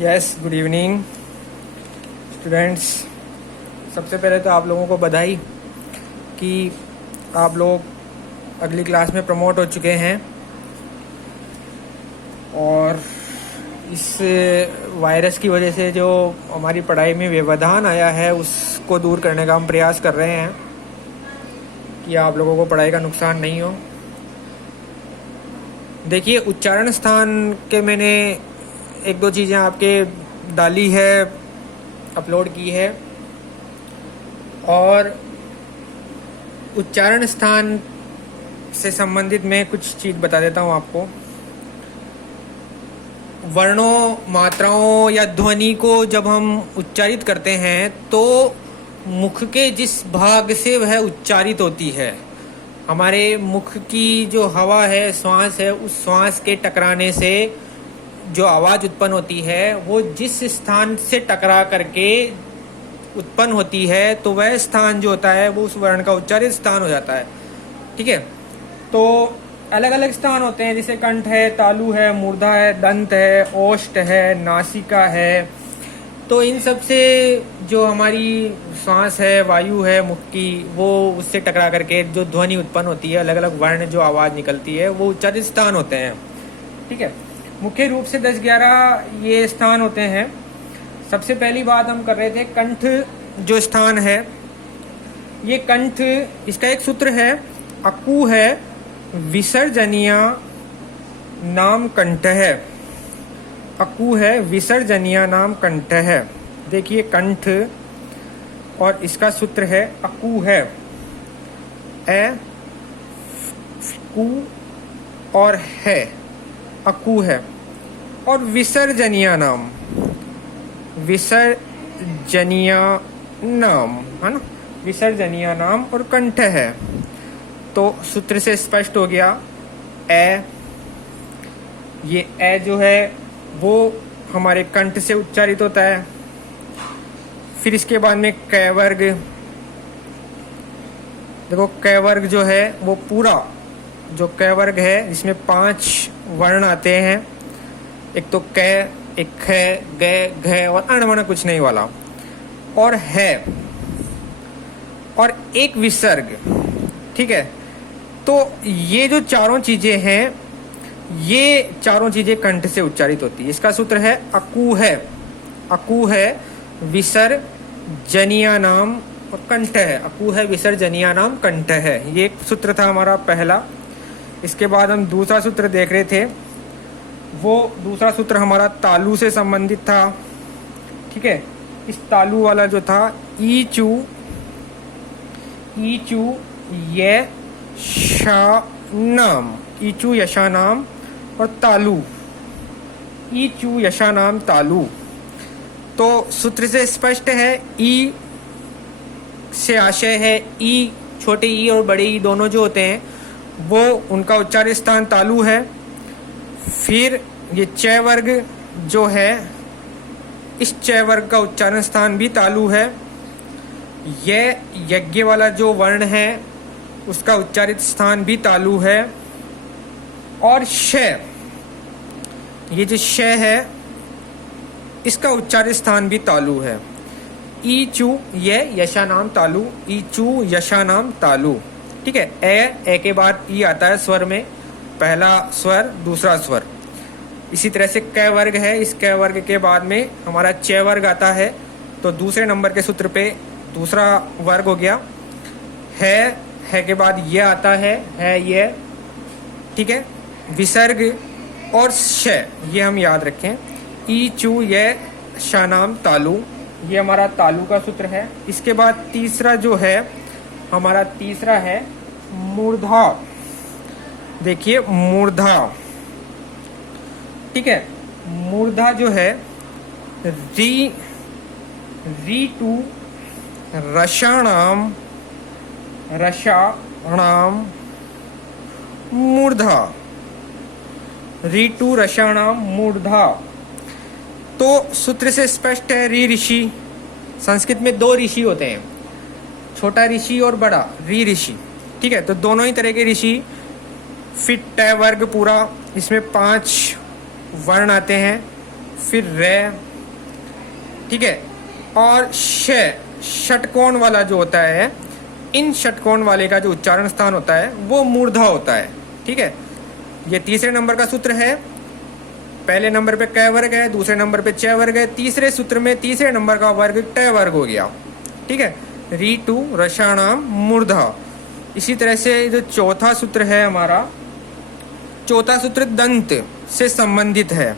Yes, good evening students. सबसे पहले तो आप लोगों को बधाई कि आप लोग अगली क्लास में प्रमोट हो चुके हैं और इस वायरस की वजह से जो हमारी पढ़ाई में व्यवधान आया है उसको दूर करने का हम प्रयास कर रहे हैं कि आप लोगों को पढ़ाई का नुकसान नहीं हो। देखिए, उच्चारण स्थान के मैंने एक दो चीज़ें आपके डाली है, अपलोड की है, और उच्चारण स्थान से संबंधित मैं कुछ चीज़ बता देता हूँ आपको। वर्णों, मात्राओं या ध्वनि को जब हम उच्चारित करते हैं तो मुख के जिस भाग से वह उच्चारित होती है, हमारे मुख की जो हवा है, श्वास है, उस श्वास के टकराने से जो आवाज़ उत्पन्न होती है वो जिस स्थान से टकरा करके उत्पन्न होती है तो वह स्थान जो होता है वो उस वर्ण का उच्चारित स्थान हो जाता है। ठीक है, तो अलग अलग स्थान होते हैं, जैसे कंठ है, तालु है, मूर्धा है, दंत है, ओष्ठ है, नासिका है। तो इन सब से जो हमारी श्वास है, वायु है मुख की, वो उससे टकरा करके जो ध्वनि उत्पन्न होती है, अलग अलग वर्ण जो आवाज़ निकलती है वो उच्चारित स्थान होते हैं। ठीक है, मुख्य रूप से 10-11 ये स्थान होते हैं। सबसे पहली बात हम कर रहे थे कंठ जो स्थान है, ये कंठ, इसका एक सूत्र है, अकु है विसर्जनीय नाम कंठ है। अकु है विसर्जनीय नाम कंठ है। देखिए, कंठ और इसका सूत्र है अकु है, ए कु और है, अकु है। और विसर्जनीय नाम, विसर्जनीय नाम है ना, विसर्जनीय नाम और कंठ है। तो सूत्र से स्पष्ट हो गया, ए, ये ए जो है वो हमारे कंठ से उच्चारित होता है। फिर इसके बाद में कै वर्ग, देखो कै वर्ग जो है वो पूरा जो कै वर्ग है इसमें 5 वर्ण आते हैं। एक तो कै, एक ख, ग, घ और अणवर्ण कुछ नहीं वाला, और है, और एक विसर्ग। ठीक है, तो ये जो चारों चीजें हैं, ये चारों चीजें कंठ से उच्चारित होती है। इसका सूत्र है अकु है, अकु है विसर्जनीय नाम और कंठ है। अकु है विसर्जनीय नाम कंठ है, ये सूत्र था हमारा पहला। इसके बाद हम दूसरा सूत्र देख रहे थे, वो दूसरा सूत्र हमारा तालु से संबंधित था। ठीक है, इस तालु वाला जो था, ईचू, ईचू ये नाम, ईचू यशा नाम और तालु, ईचू यशा नाम तालु। तो सूत्र से स्पष्ट है, ई से आशय है, ई, छोटे ई और बड़े ई दोनों जो होते हैं वो उनका उच्चारण स्थान तालु है। फिर ये चय वर्ग जो है, इस चय वर्ग का उच्चारण स्थान भी तालु है। यह यज्ञ वाला जो वर्ण है उसका उच्चारित स्थान भी तालु है। और श, ये जो श है इसका उच्चारित स्थान भी तालु है। ईचू ये यशा नाम तालु, ईचू यशा नाम तालु। ठीक है, ए के बाद ई आता है स्वर में, पहला स्वर दूसरा स्वर। इसी तरह से कै वर्ग है, इस कै वर्ग के बाद में हमारा चय वर्ग आता है, तो दूसरे नंबर के सूत्र पे दूसरा वर्ग हो गया। है के बाद ये आता है ये। ठीक है, विसर्ग और श, ये हम याद रखें, ई चू ये शानाम तालु, ये हमारा तालु का सूत्र है। इसके बाद तीसरा जो है हमारा, तीसरा है मूर्धा। देखिए मूर्धा, ठीक है, मूर्धा जो है री टू रसाणाम, रसाणाम मूर्धा, री टू रसाणाम मूर्धा। तो सूत्र से स्पष्ट है, री ऋषि, संस्कृत में 2 ऋषि होते हैं, छोटा ऋषि और बड़ा री ऋषि। ठीक है, तो दोनों ही तरह के ऋषि। फिर ट वर्ग पूरा, इसमें 5 वर्ण आते हैं। फिर रे, ठीक है। और षटकोण वाला जो होता है, इन षटकोण वाले का जो उच्चारण स्थान होता है वो मूर्धा होता है, ठीक है। ये तीसरे नंबर का सूत्र है। पहले नंबर पे क वर्ग है, दूसरे नंबर पे च वर्ग है, तीसरे सूत्र में तीसरे नंबर का वर्ग ट वर्ग हो गया, ठीक है। ऋतु रसाणाम मूर्धा। इसी तरह से जो चौथा सूत्र है हमारा, चौथा सूत्र दंत से संबंधित है,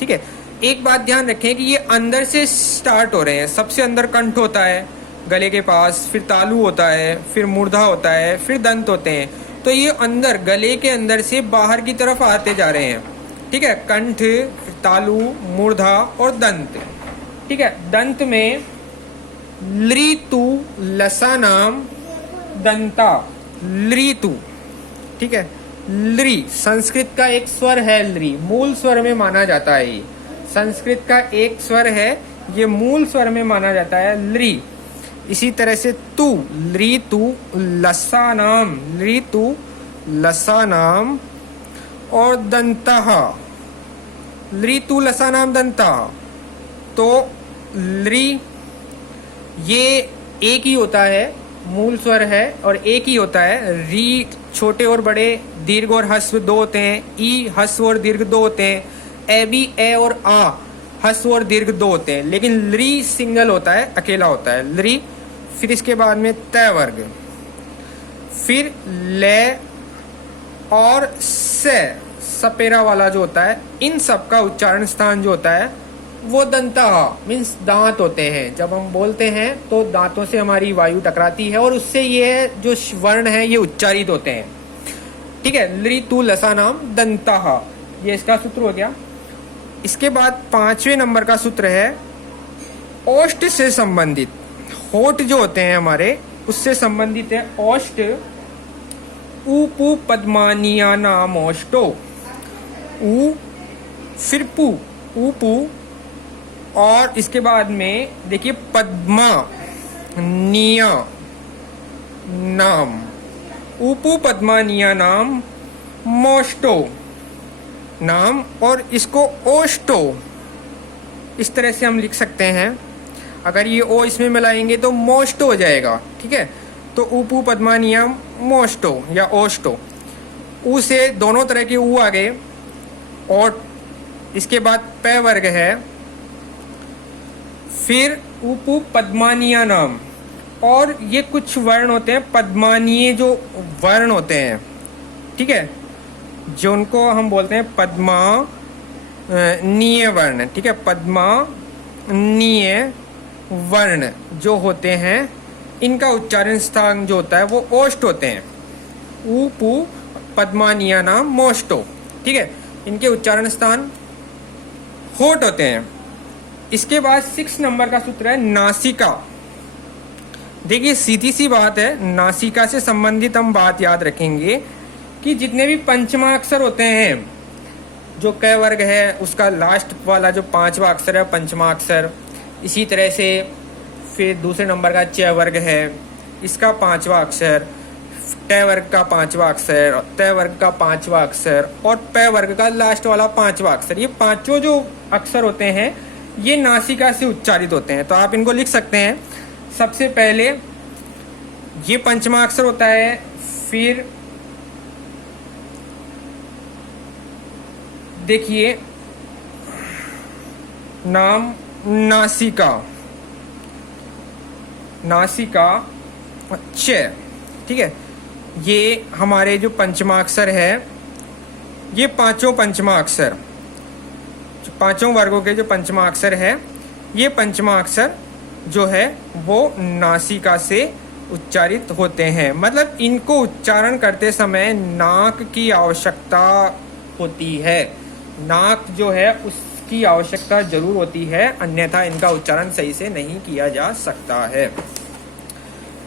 ठीक है। एक बात ध्यान रखें कि ये अंदर से स्टार्ट हो रहे हैं। सबसे अंदर कंठ होता है गले के पास, फिर तालु होता है, फिर मूर्धा होता है, फिर दंत होते हैं। तो ये अंदर गले के अंदर से बाहर की तरफ आते जा रहे हैं, ठीक है। कंठ, तालु, मूर्धा और दंत, ठीक है। दंत में लृतु लसानाम दंता, लृतु, ठीक है। लृ संस्कृत का एक स्वर है, लृ मूल स्वर में माना जाता है। ये संस्कृत का एक स्वर है, ये मूल स्वर में माना जाता है, लृ। इसी तरह से तु, लृतु लसानाम, लृतु लसानाम और दंतः, लृतु लसानाम दंतः। तो लृ ये एक ही होता है, मूल स्वर है और एक ही होता है। री छोटे और बड़े दीर्घ और ह्रस्व दो होते हैं, ई ह्रस्व और दीर्घ दो होते हैं, ए बी ए और आ ह्रस्व और दीर्घ दो होते हैं, लेकिन लृ सिंगल होता है, अकेला होता है, लृ। फिर इसके बाद में त वर्ग, फिर ले और से सपेरा वाला जो होता है, इन सब का उच्चारण स्थान जो होता है वो दंता मीन्स दांत होते हैं। जब हम बोलते हैं तो दांतों से हमारी वायु टकराती है और उससे ये जो वर्ण है ये उच्चारित होते हैं, ठीक है। लृतु लसानाम दंतः, ये इसका सूत्र हो गया। इसके बाद पांचवें नंबर का सूत्र है ओष्ठ से संबंधित। होठ जो होते हैं हमारे उससे संबंधित है ओष्ठ। ऊपू पद्मानिया नाम ओष्टो, ऊ फिर पू, ऊपू और इसके बाद में देखिए पद्मा निया नाम, ऊपू पद्मानिया नाम मोष्टो नाम, और इसको ओष्टो इस तरह से हम लिख सकते हैं। अगर ये ओ इसमें मिलाएंगे तो मोष्टो हो जाएगा, ठीक है। तो ऊपू पद्मानिया मोष्टो या ओष्टो, ऊ से दोनों तरह के ऊ आ गए। और इसके बाद प वर्ग है, फिर ऊपू पद्मानिया नाम, और ये कुछ वर्ण होते हैं पद्मानीय जो वर्ण होते हैं, ठीक है, जो उनको हम बोलते हैं पद्मा नीय वर्ण, ठीक है। पद्मानीय वर्ण जो होते हैं इनका उच्चारण स्थान जो होता है वो ओष्ठ होते हैं। ऊपू पद्मानिया नाम मोष्टो, ठीक है। इनके उच्चारण स्थान होठ होते हैं। इसके बाद 6 नंबर का सूत्र है नासिका। देखिए सीधी सी बात है, नासिका से संबंधित हम बात याद रखेंगे कि जितने भी पंचमा अक्षर होते हैं, जो क वर्ग है उसका लास्ट वाला जो 5वां अक्षर है पंचमा अक्षर, इसी तरह से फिर दूसरे नंबर का च वर्ग है, इसका 5वां अक्षर, ट वर्ग का 5वां अक्षर, त वर्ग का 5वां अक्षर और प वर्ग का लास्ट वाला 5वां अक्षर, ये पांचों जो अक्षर होते हैं ये नासिका से उच्चारित होते हैं। तो आप इनको लिख सकते हैं। सबसे पहले ये पंचमा अक्षर होता है, फिर देखिए नाम नासिका, नासिका च, ठीक है। ये हमारे जो पंचमाक्षर है, ये पांचों पंचमाक्षर, पांचों वर्गों के जो पंचमाक्षर है, ये पंचमाक्षर जो है वो नासिका से उच्चारित होते हैं। मतलब इनको उच्चारण करते समय नाक की आवश्यकता होती है, नाक जो है उसकी आवश्यकता जरूर होती है, अन्यथा इनका उच्चारण सही से नहीं किया जा सकता है।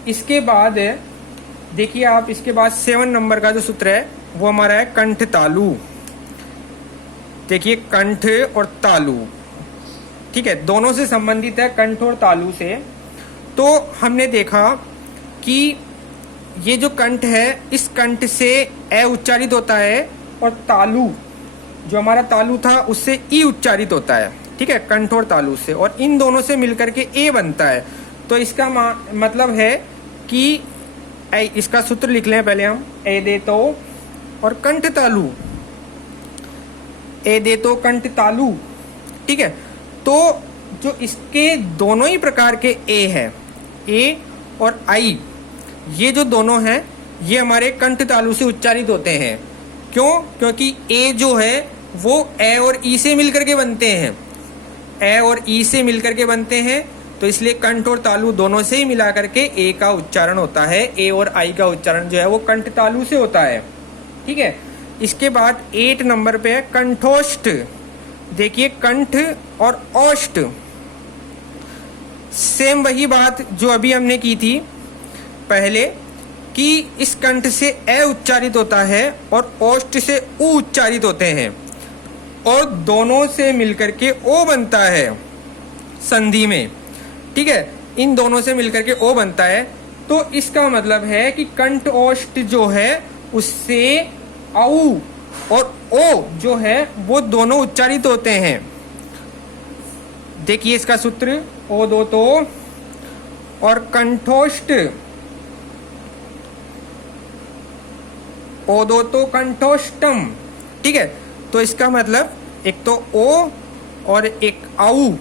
इसके बाद देखिए आप, इसके बाद 7 नंबर का जो सूत्र है वो हमारा है कंठ तालु। देखिए कंठ और तालु, ठीक है, दोनों से संबंधित है, कंठ और तालु से। तो हमने देखा कि ये जो कंठ है, इस कंठ से ए उच्चारित होता है और तालु जो हमारा तालु था उससे ई उच्चारित होता है, ठीक है, कंठ और तालु से, और इन दोनों से मिलकर के ए बनता है। तो इसका मतलब है कि इसका सूत्र लिख लें पहले हम, ए दे तो और कंठ तालु, ए दे तो कंठ तालु, ठीक है। तो जो इसके दोनों ही प्रकार के ए है, ए और आई, ये जो दोनों हैं ये हमारे कंठ तालु से उच्चारित होते हैं। क्यों? क्योंकि ए जो है वो ए और ई से मिलकर के बनते हैं, ए और ई से मिलकर के बनते हैं, तो इसलिए कंठ और तालु दोनों से ही मिला करके ए का उच्चारण होता है। ए और आई का उच्चारण जो है वो कंठ तालु से होता है, ठीक है। इसके बाद 8 नंबर पे है कंठोष्ठ। देखिए कंठ और ओष्ठ, सेम वही बात जो अभी हमने की थी पहले, कि इस कंठ से ए उच्चारित होता है और ओष्ठ से उ उच्चारित होते हैं, और दोनों से मिलकर के ओ बनता है संधि में, ठीक है। इन दोनों से मिलकर के ओ बनता है। तो इसका मतलब है कि कंठ ओष्ठ जो है उससे औ और ओ जो है वो दोनों उच्चारित होते हैं। देखिए इसका सूत्र, ओ दो तो और कंठोष्ठ, ओ दो तो कंठोष्टम, ठीक है। तो इसका मतलब एक तो ओ और एक आउ,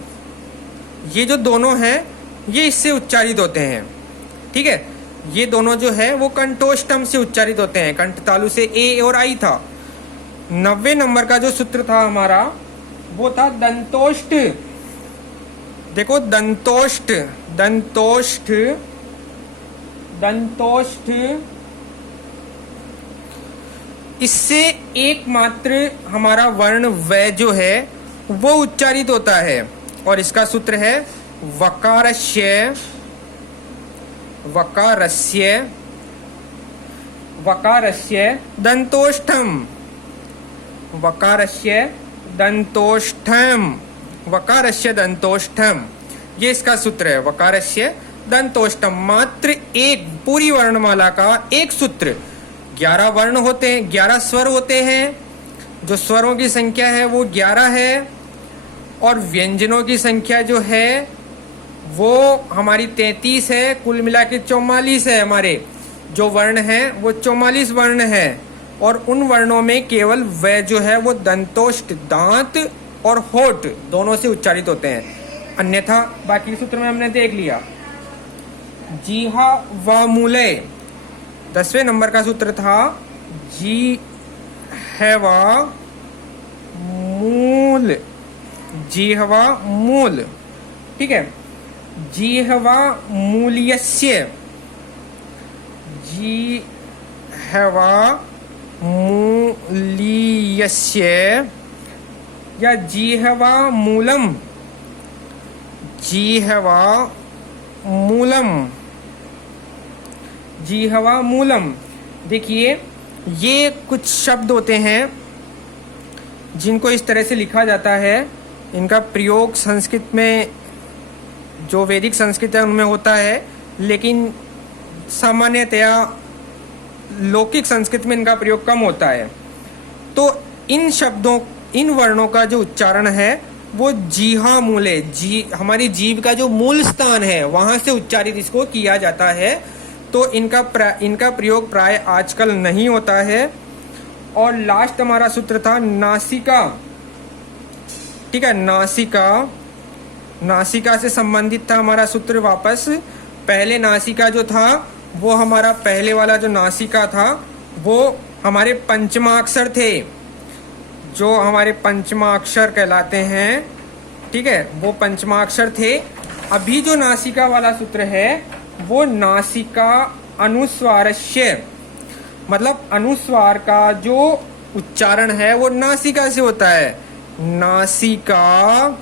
ये जो दोनों हैं ये इससे उच्चारित होते हैं, ठीक है। ये दोनों जो है वो कंठोष्टम से उच्चारित होते हैं, कंठ तालु से ए और आई था। 90 नंबर का जो सूत्र था हमारा वो था दंतोष्ठ। देखो दंतोष्ठ, दंतोष्ठ, दंतोष्ठ, इससे एकमात्र हमारा वर्ण व जो है वो उच्चारित होता है, और इसका सूत्र है वकारस्य, वकारस्य, वकारस्य दंतोष्ठम, वकारस्य दंतोष्ठम, वकारस्य दंतोष्ठम, ये इसका सूत्र है, वकारस्य दंतोष्ठम। मात्र एक पूरी वर्णमाला का एक सूत्र। 11 वर्ण होते हैं, 11 स्वर होते हैं, जो स्वरों की संख्या है वो 11 है, और व्यंजनों की संख्या जो है वो हमारी 33 है, कुल मिला के 44 है। हमारे जो वर्ण हैं वो 44 वर्ण है, और उन वर्णों में केवल व जो है वो दंतोष्ठ, दांत और होठ दोनों से उच्चारित होते हैं, अन्यथा बाकी सूत्र में हमने देख लिया। जीहा व मूले, 10वें नंबर का सूत्र था जी है व मूल, जिह्वा मूल, ठीक है। जिह्वा मूल्यस्य, जिह्वा मूल्यस्य या जिह्वा मूलम, जिह्वा मूलम, जिह्वा मूलम। देखिए ये कुछ शब्द होते हैं जिनको इस तरह से लिखा जाता है, इनका प्रयोग संस्कृत में, जो वैदिक संस्कृत है उनमें होता है, लेकिन सामान्यतया लौकिक संस्कृत में इनका प्रयोग कम होता है। तो इन शब्दों, इन वर्णों का जो उच्चारण है वो जीहा मूले, जी हमारी जीभ का जो मूल स्थान है वहां से उच्चारित इसको किया जाता है। तो इनका प्रयोग प्राय आजकल नहीं होता है। और लास्ट हमारा सूत्र था नासिका, ठीक है, नासिका, नासिका से संबंधित था हमारा सूत्र। वापस पहले नासिका जो था वो हमारा पहले वाला जो नासिका था वो हमारे पंचमाक्षर थे, जो हमारे पंचमाक्षर कहलाते हैं, ठीक है, वो पंचमाक्षर थे। अभी जो नासिका वाला सूत्र है वो नासिका अनुस्वारस्य, मतलब अनुस्वार का जो उच्चारण है वो नासिका से होता है। नासिका,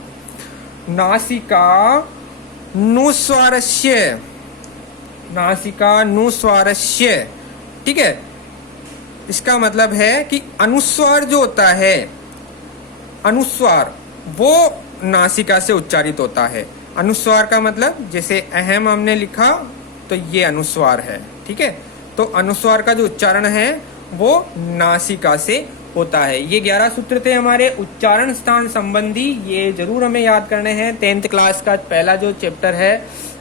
नासिका नुस्वारस्य, नासिका नुस्वारस्य, ठीक है। इसका मतलब है कि अनुस्वार जो होता है, अनुस्वार वो नासिका से उच्चारित होता है। अनुस्वार का मतलब जैसे अहम हमने लिखा तो ये अनुस्वार है, ठीक है। तो अनुस्वार का जो उच्चारण है वो नासिका से होता है। ये 11 सूत्र थे हमारे उच्चारण स्थान संबंधी, ये जरूर हमें याद करने हैं। 10th क्लास का पहला जो चैप्टर है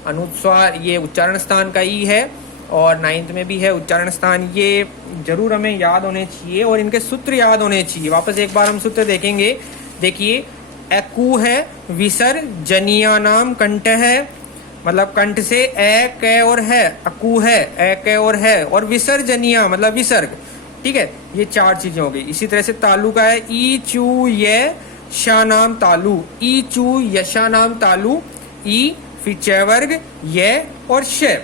अनुस्वार, ये उच्चारण स्थान का ही है, और 9th में भी है उच्चारण स्थान। ये जरूर हमें याद होने चाहिए और इनके सूत्र याद होने चाहिए। वापस एक बार हम सूत्र देखेंगे। देखिए, एकु है विसर्जनीय नाम, कंठ है मतलब कंठ से ए क और है, अकु है ए क और है, और विसर्जनीय मतलब विसर्ग। ठीक है, ये 4 चीजें हो गई। इसी तरह से तालु का है ई चू ये शा नाम तालु, ई चू यशा नाम तालु, ई फिर चैवर्ग ये और श।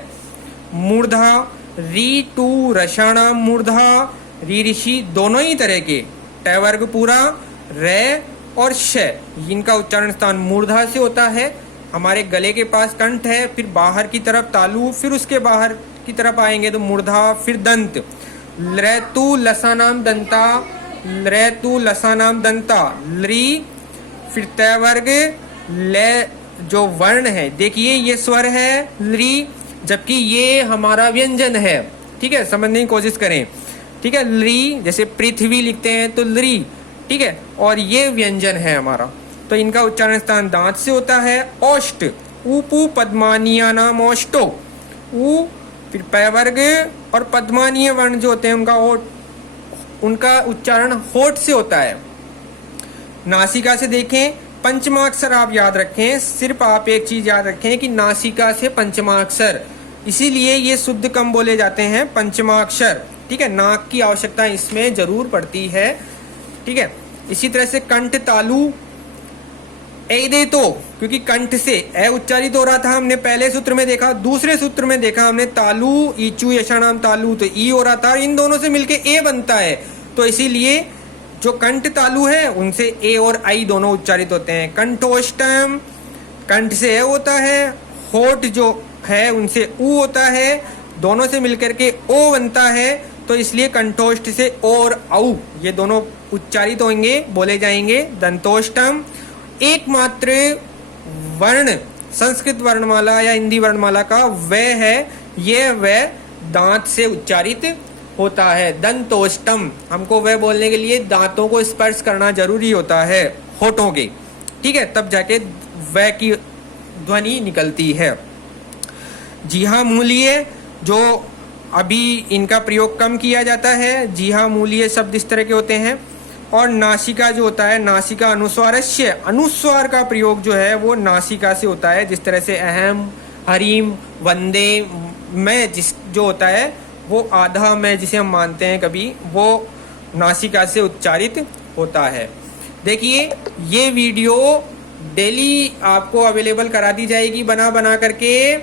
मूर्धा री टू रसाणाम मूर्धा, री ऋषि दोनों ही तरह के, टैवर्ग पूरा, रे और श, इनका उच्चारण स्थान मूर्धा से होता है। हमारे गले के पास कंठ है, फिर बाहर की तरफ तालु, फिर उसके बाहर की तरफ आएंगे तो मूर्धा, फिर दंत। लृतु लसानाम दंता, लृतु लसानाम दंता, लृ फिर तैवर्ग ले, जो वर्ण है देखिए ये स्वर है लृ, जबकि ये हमारा व्यंजन है। ठीक है, समझने की कोशिश करें। ठीक है, लृ जैसे पृथ्वी लिखते हैं तो लृ, ठीक है, और ये व्यंजन है हमारा, तो इनका उच्चारण स्थान दांत से होता है। ओष्ठ ऊपू पद्मानीय नाम ओष्टो, ऊ फिर पैवर्ग और पद्मानीय वर्ण जो होते हैं उनका उच्चारण होठ से होता है। नासिका से देखें, पंचमाक्षर आप याद रखें, सिर्फ आप एक चीज याद रखें कि नासिका से पंचमाक्षर, इसीलिए ये शुद्ध कम बोले जाते हैं पंचमाक्षर। ठीक है, नाक की आवश्यकता इसमें जरूर पड़ती है। ठीक है, इसी तरह से कंठ तालु ए दे तो, क्योंकि कंठ से ए उच्चारित हो रहा था, हमने पहले सूत्र में देखा। दूसरे सूत्र में देखा हमने तालु ईचू यशानाम तालु, तो ई हो रहा था, इन दोनों से मिलके ए बनता है, तो इसीलिए जो कंठ तालु है उनसे ए और आई दोनों उच्चारित होते हैं। कंठोष्टम कंठ से ए होता है, होठ जो है उनसे ऊ होता है, दोनों से मिलकर के ओ बनता है, तो इसलिए कंठोष्ठ से ओ और औ ये दोनों उच्चारित होंगे, बोले जाएंगे। दंतोष्टम एकमात्र वर्ण संस्कृत वर्णमाला या हिंदी वर्णमाला का व है, ये व दांत से उच्चारित होता है। दंतोष्टम, हमको वह बोलने के लिए दांतों को स्पर्श करना जरूरी होता है, होठों के। ठीक है, तब जाके वह की ध्वनि निकलती है। जिहा मूलीय, जो अभी इनका प्रयोग कम किया जाता है, जिहा मूलीय शब्द इस तरह के होते हैं। और नासिका जो होता है, नासिका अनुस्वारस्य, अनुस्वार का प्रयोग जो है वो नासिका से होता है। जिस तरह से अहम, हरीम, वंदे, मैं जिस जो होता है वो आधा मैं जिसे हम मानते हैं कभी, वो नासिका से उच्चारित होता है। देखिए, ये वीडियो डेली आपको अवेलेबल करा दी जाएगी बना करके,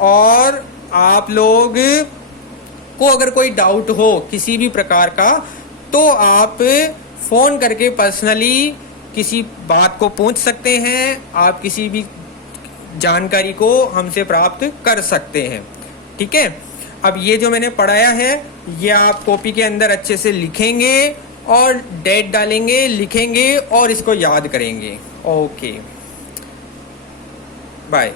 और आप लोग को अगर कोई डाउट हो किसी भी प्रकार का, तो आप फोन करके पर्सनली किसी बात को पूछ सकते हैं, आप किसी भी जानकारी को हमसे प्राप्त कर सकते हैं। ठीक है, अब ये जो मैंने पढ़ाया है ये आप कॉपी के अंदर अच्छे से लिखेंगे और डेट डालेंगे, लिखेंगे और इसको याद करेंगे। Okay, bye.